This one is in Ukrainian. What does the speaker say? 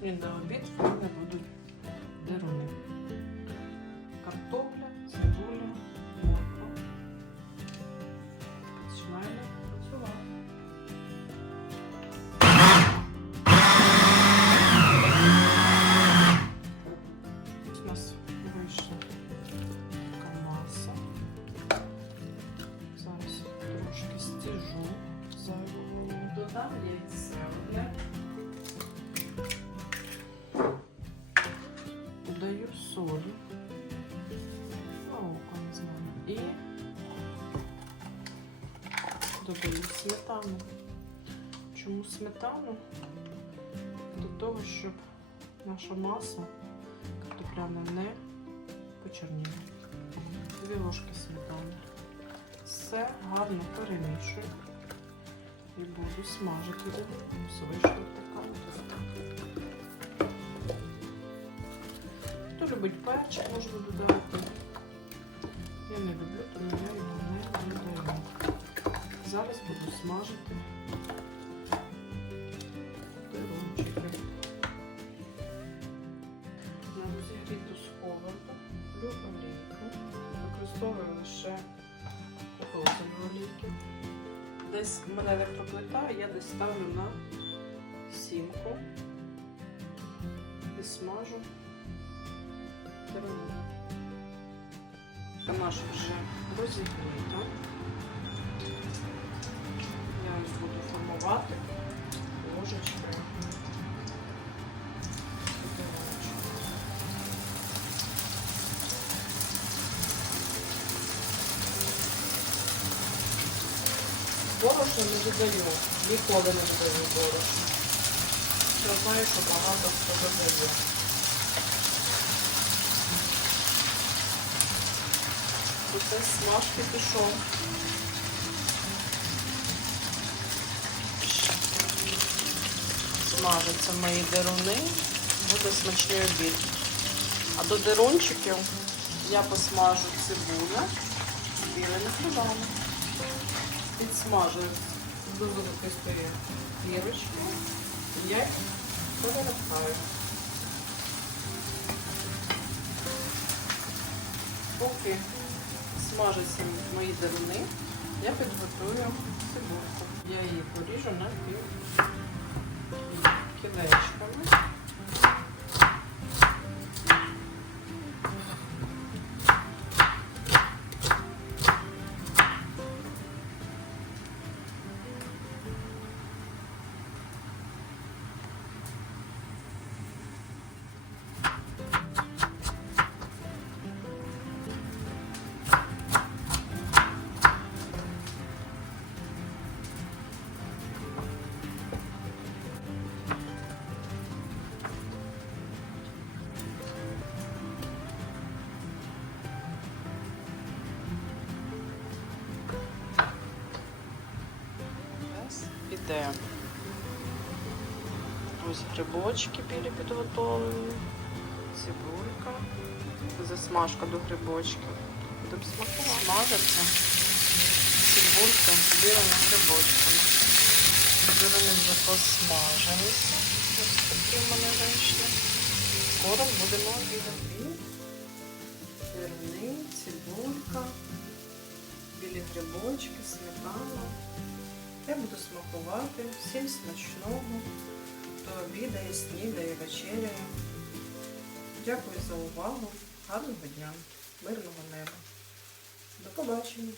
Сьогодні на обід в мене будуть деруни. Картопля, цибуля, морква. Починаємо працювати. У нас вийшла така. Зараз трошки стіжу зайву вологу. Додам яйце одне. Солі. На око не знаю. І додаю сметану. Чому сметану? До того, щоб наша маса картопляна не почерніла. Дві ложки сметани. Все гарно перемішую і буду смажити. Вийшла така. Хто любить перчик, можна додати. Я не люблю, тому я його не додаю. Зараз буду смажити дирунчики. На розігріту. Використовую лише кукурудзяну олійки. Десь в мене електроплита, я десь ставлю на сімку і смажу Наш вже розігріта. Я їх буду формувати ложечкою. Борошно не додаю, ніколи не додаю борошно. Я знаю, що багато хто додає. Процес смажки пішов. Смажаться мої деруни, буде смачний обід. А до дерунчиків я посмажу цибуля білими хлібами підсмажую до золотистої гірочки. Я їх перелипаю. Поки смажаться мої деруни, я підготую цибульку. Я її поріжу на пів Зараз. Ось грибочки білі підготовлені, цибулька, засмажка до грибочків. Будемо смакувати. Смажаться цибулька з білими грибочками. Вже вони вже посмажилися. Ось такі в мене вийшли. Скоро будемо обідати. Зерни, цибулька, білі грибочки, сметана. Я буду смакувати. Всім смачного. Хто обідає, снідає, вечеряє. Дякую за увагу. Гарного дня, мирного неба. До побачення.